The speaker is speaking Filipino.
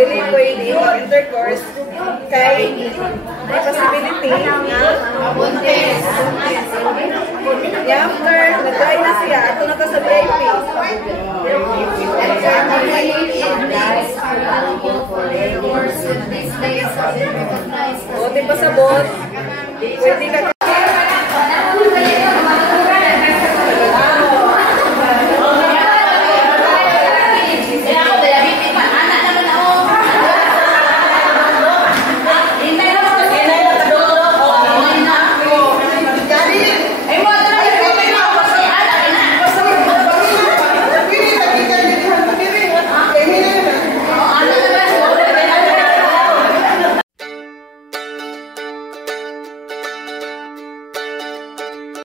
dili pwede mag-intercourse kay may possibility na buntis. After, nag-try na siya, ito na kasabi